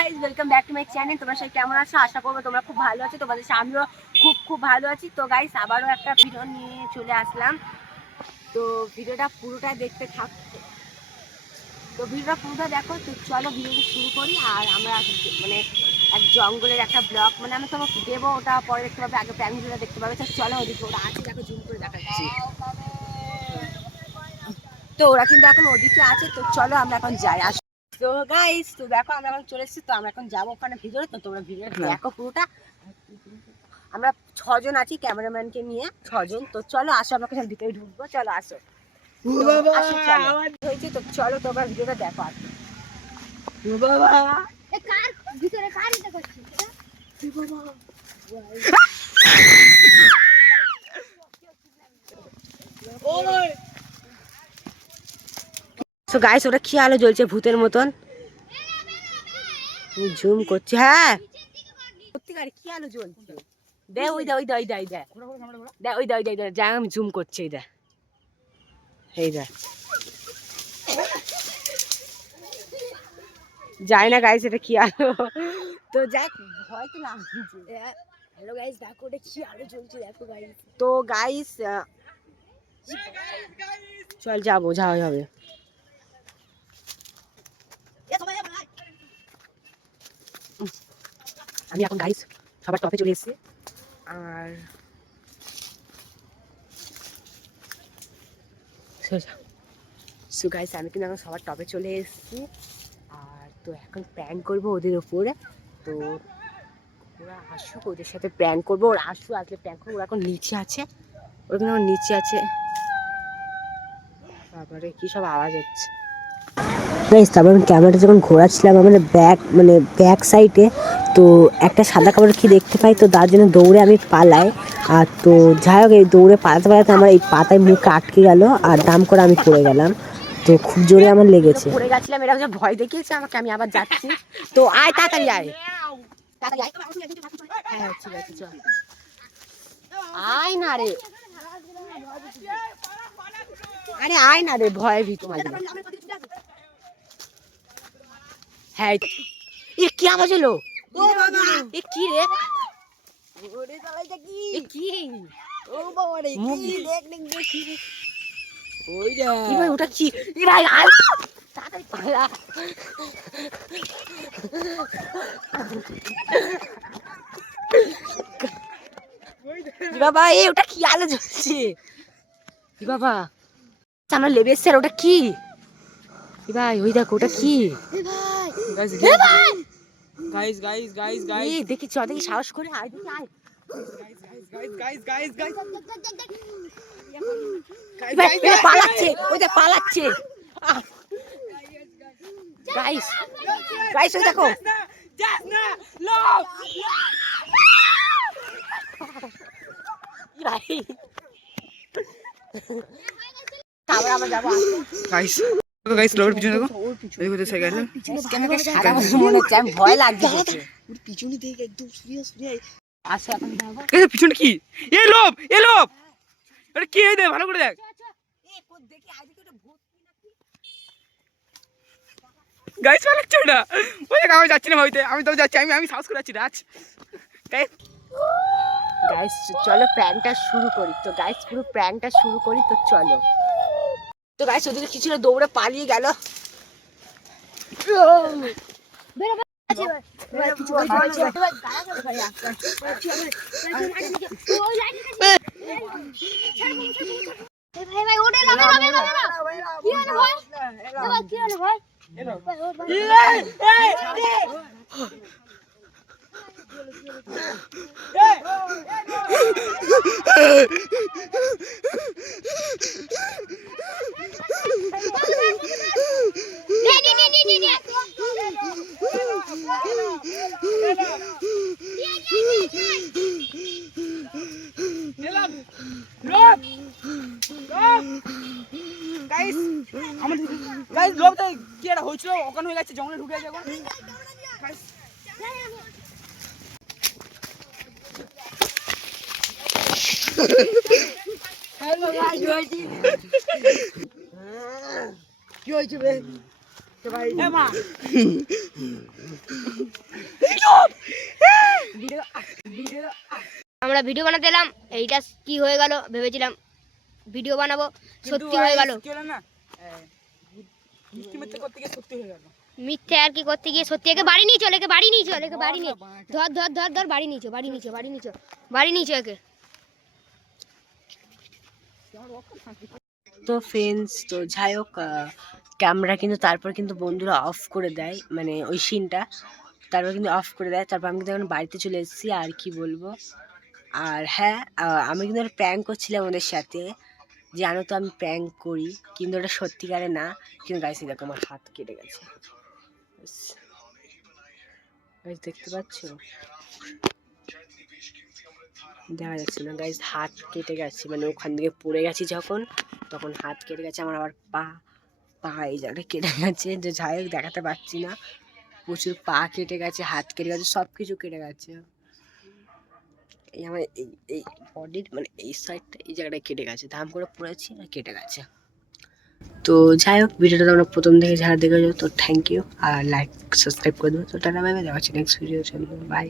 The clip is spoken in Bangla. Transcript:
Guys welcome back to my channel. তোমরা সবাই কেমন আছো? আশা করবো তোমরা খুব ভালো আছো। তোমাদের আমিও খুব ভালো আছি। তো গাইস আবারও একটা ভিডিও নিয়ে চলে আসলাম। তো ভিডিওটা পুরোটা দেখতে থাকো। তো ভিডিওটা পুরোটা দেখো। তো চলো ভিডিওটা শুরু করি। আর আমরা মানে এক জঙ্গলের একটা ব্লগ মানে আমি তোমাকে দেবো, ওটা পরে দেখতে পাবে, আগে প্যান ভিডিওটা দেখতে পাবে। তো চলো ওদিকে ওরা আছে, দেখো জুম করে দেখাচ্ছি। তো ওরা কিন্তু এখন ওদিকে আছে। তো চলো আমরা এখন যাই। তো গাইস তো দেখো আমরা এখন চলে এসেছি। তো আমরা এখন যাবো ওখানে ভিতরে। তো তোমরা ভিডিওটা দেখো পুরোটা। আমরা 6 জন আছি ক্যামেরাম্যানকে নিয়ে, 6 জন। তো চলো আসো, আমরা কোথাও ভিতরে ঢুকবো। চলো আসো হয়েছে। তো চলো তোমরা ভিডিওটা দেখো। আর তো গাইস ওটা কি আলো জ্বলছে ভূতের মতন, ঝুম করছি। হ্যাঁ সত্যিকার কি আলো জ্বলছে। দে ওই দে ওই দে ওই দে দে দে ওই দে ওই দে যা আমি জুম করছি। এই দে এই দে যাই না গাইস এটা কি আলো। তো যাক ভয় তো লাগছে। হ্যালো গাইস দেখো ওটা কি আলো জ্বলছে দেখো গাইস। তো গাইস চল যাবো, যাওয়া যাবে। আমি এখন গাইস সবার টপে চলে এসেছি। আর গাইস আমি কিন্তু এখন সবার টপে চলে এসেছি। আর তো এখন প্র্যাঙ্ক করবো ওদের ওপরে। তো ওরা আসুক, ওদের সাথে প্র্যাঙ্ক করবো। ওরা আসুক, আসলে প্র্যাঙ্ক করবো। ওরা এখন নিচে আছে, ওরা কিন্তু আমার নিচে আছে। তারপরে কি সব আওয়াজ হচ্ছে তারপর ক্যামেরাটা যখন ঘোরাচ্ছিলাম আমাদের ব্যাক সাইডে, তো একটা সাদা কাপড় কি দেখতে পাই। তো তার জন্য দৌড়ে আমি পালাই। আর তো যাই হোক এই দৌড়ে পালাতে আমার এই পাতায় মুখ আটকে গেল আর দাম করে আমি পড়ে গেলাম। তো খুব জোরে আমার লেগেছে, পড়ে গেছিলাম। এরা ভয় দেখিয়েছে আমাকে, আমি আবার যাচ্ছি। তো আয় তাড়াতাড়ি আয়, হ্যাঁ ঠিক আছে চল আয় না রে, আরে আয় না রে, ভয় ভীত মাঝে। হ্যাঁ এ কি আওয়াজ হলো? ও বাবা এ কি রে? ওরে চালাইটা কি? এ কি? ও বাবা রে কি দেখ কি রে? ওই রে কি ভাই ওটা কি? এ ভাই আয় তাড়াতাড়ি পালা। বাবা এ ওটা কি আলো জ্বলছে? বাবা আমরা লেবে এসছি। আর ওটা কি ভাই? ওই দেখো ওটা কি গাইস দেখি চ দেখি সাহস করে আয় দেখি আয়। পালাচ্ছে ওই দেখ পালাচ্ছে। গাইস গাইস ওই দেখো আবার আমরা যাবো। গাইস গাইস লোর পিছনে দেখো, এই কোথায় সাইকেল মনে হচ্ছে আমি ভয় লাগছে। পিছনে দেখে একদম সুরিয়া আসো এখন যাবো। এই পিছনে কি? এই লোভ আরে কি এই দে ভালো করে দেখ। গাইস ভালো লাগছে না। ওই দেখ আমি যাচ্ছি না ভাইতে, আমি তো যাচ্ছি, আমি সাহস করে যাচ্ছি রাজ। গাইস চলো প্র্যাঙ্কটা শুরু করি। তো গাইস পুরো প্র্যাঙ্কটা শুরু করি। তো চলো। তো গাইস ওদিকে কিছু না দৌড়ে পালিয়ে গেল। গাইস লোভ তো কি একটা হয়েছিল, ওখানে হয়ে গেছে, জঙ্গলে ঢুকে গেছে এখন। কি হয়েছে বে? তো গাইস আমরা ভিডিও বানাতে এলাম, এইটা কি হয়ে গেল, ভেবেছিলাম ভিডিও বানাবো, সত্যি হয়ে গেল। মিথ্যে আর কি করতে গিয়ে সত্যি। একে বাড়ি নিয়ে চল, একে বাড়ি নিয়ে চল, একে বাড়ি নিয়ে ধর ধর ধর ধর, বাড়ি নিয়ে চল, বাড়ি নিয়ে চল, বাড়ি নিয়ে চল, বাড়ি নিয়ে চল একে। তো ফ্রেন্ডস, তো যাই হোক, ক্যামেরা কিন্তু তারপর কিন্তু বন্ধুরা অফ করে দেয়, মানে ওই সিনটা তারপর কিন্তু অফ করে দেয়। তারপর আমি কিন্তু এখন বাড়িতে চলে এসেছি, আর কি বলবো। আর হ্যাঁ, আমি কিন্তু একটা প্র্যাঙ্ক করছিলাম ওদের সাথে, জানো তো আমি প্র্যাঙ্ক করি, কিন্তু ওটা সত্যিকারে না। কিন্তু গাইস দেখো আমার হাত কেটে গেছে, দেখতে পাচ্ছ, দেখা যাচ্ছে না গাইস, হাত কেটে গেছে, মানে ওখান থেকে পড়ে গেছি যখন, তখন হাত কেটে গেছে আমার। আবার পা এই জায়গাটা কেটে গেছে, যে যাই হোক দেখাতে পারছি না। প্রচুর পা কেটে গেছে, হাত কেটে গেছে, সব কিছু কেটে গেছে। এই আমার এই বডির মানে এই সাইডটা, এই জায়গাটা কেটে গেছে, ধাম করে পড়েছি আর কেটে গেছে। তো যাই হোক, ভিডিওটা তোমরা প্রথম থেকে যারা দেখে যাও তো থ্যাংক ইউ, আর লাইক সাবস্ক্রাইব করে দেবো। তো টাটা, বাই বাই, দেখা হচ্ছে নেক্সট ভিডিও, চলো বাই।